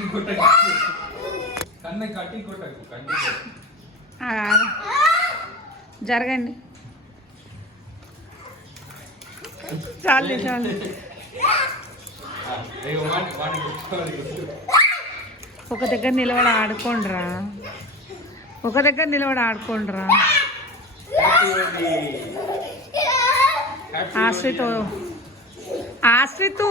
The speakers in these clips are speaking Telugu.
కొట్టకు. కన్ను కట్టి కొట్టకు జరగండి. చాలు చాలు. ఒక దగ్గర నిలబడి ఆడుకోండిరా. ఒక దగ్గర నిలబడి ఆడుకోండిరా. ఆశ్రిత్. ఆశ్రితు.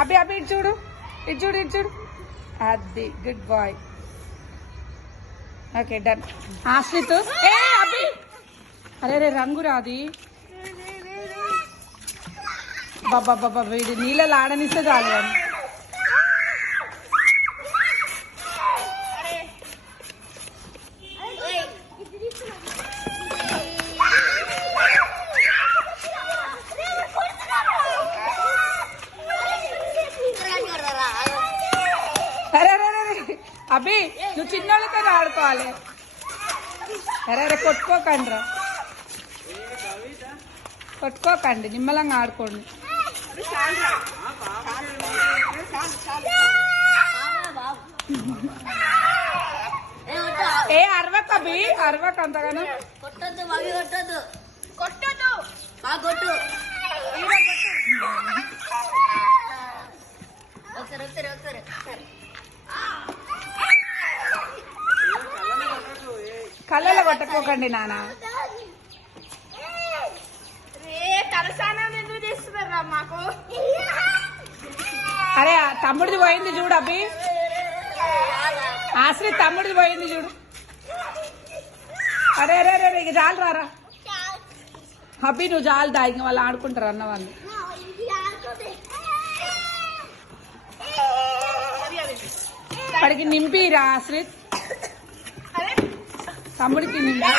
అభి అభి ఇటు చూడు. ఇటు చూడు ఇటు చూడు. అది good boy okay done Ashrith. ఏ అభి! అరే రే రంగు రాది. బాబా బాబా వీడి నీళ్ళలో ఆడనిస్తే చాలు వాడిని. అరే అరే అరే, అరే అభి నువ్వు చిన్నోళ్ళతో ఆడుకోవాలి. అరే అరే కొట్టుకోకండి రా. కొట్టుకోకండి నిమ్మలంగా ఆడుకోండి. ఏ అరవక్ అభి అరవక్ అంతగానో. కొట్టద్దు కొట్టద్దు. కొట్టద్దు. కొట్టు. ఒకసారి ఒకసారి ఒకసారి. కళ్ళలో కొట్టుకోకండి నాన్న అరే తమ్ముడిది పోయింది చూడు అభి ఆశ్రిత్ తమ్ముడిది పోయింది చూడు అరే అరే అరే ఇక చాలు రారా అభి నువ్వు చాలు దా ఇంక వాళ్ళు ఆడుకుంటారు అన్న వాళ్ళు వాడికి నింపిరా ఆశ్రిత్ తమ్ముడికి నింపి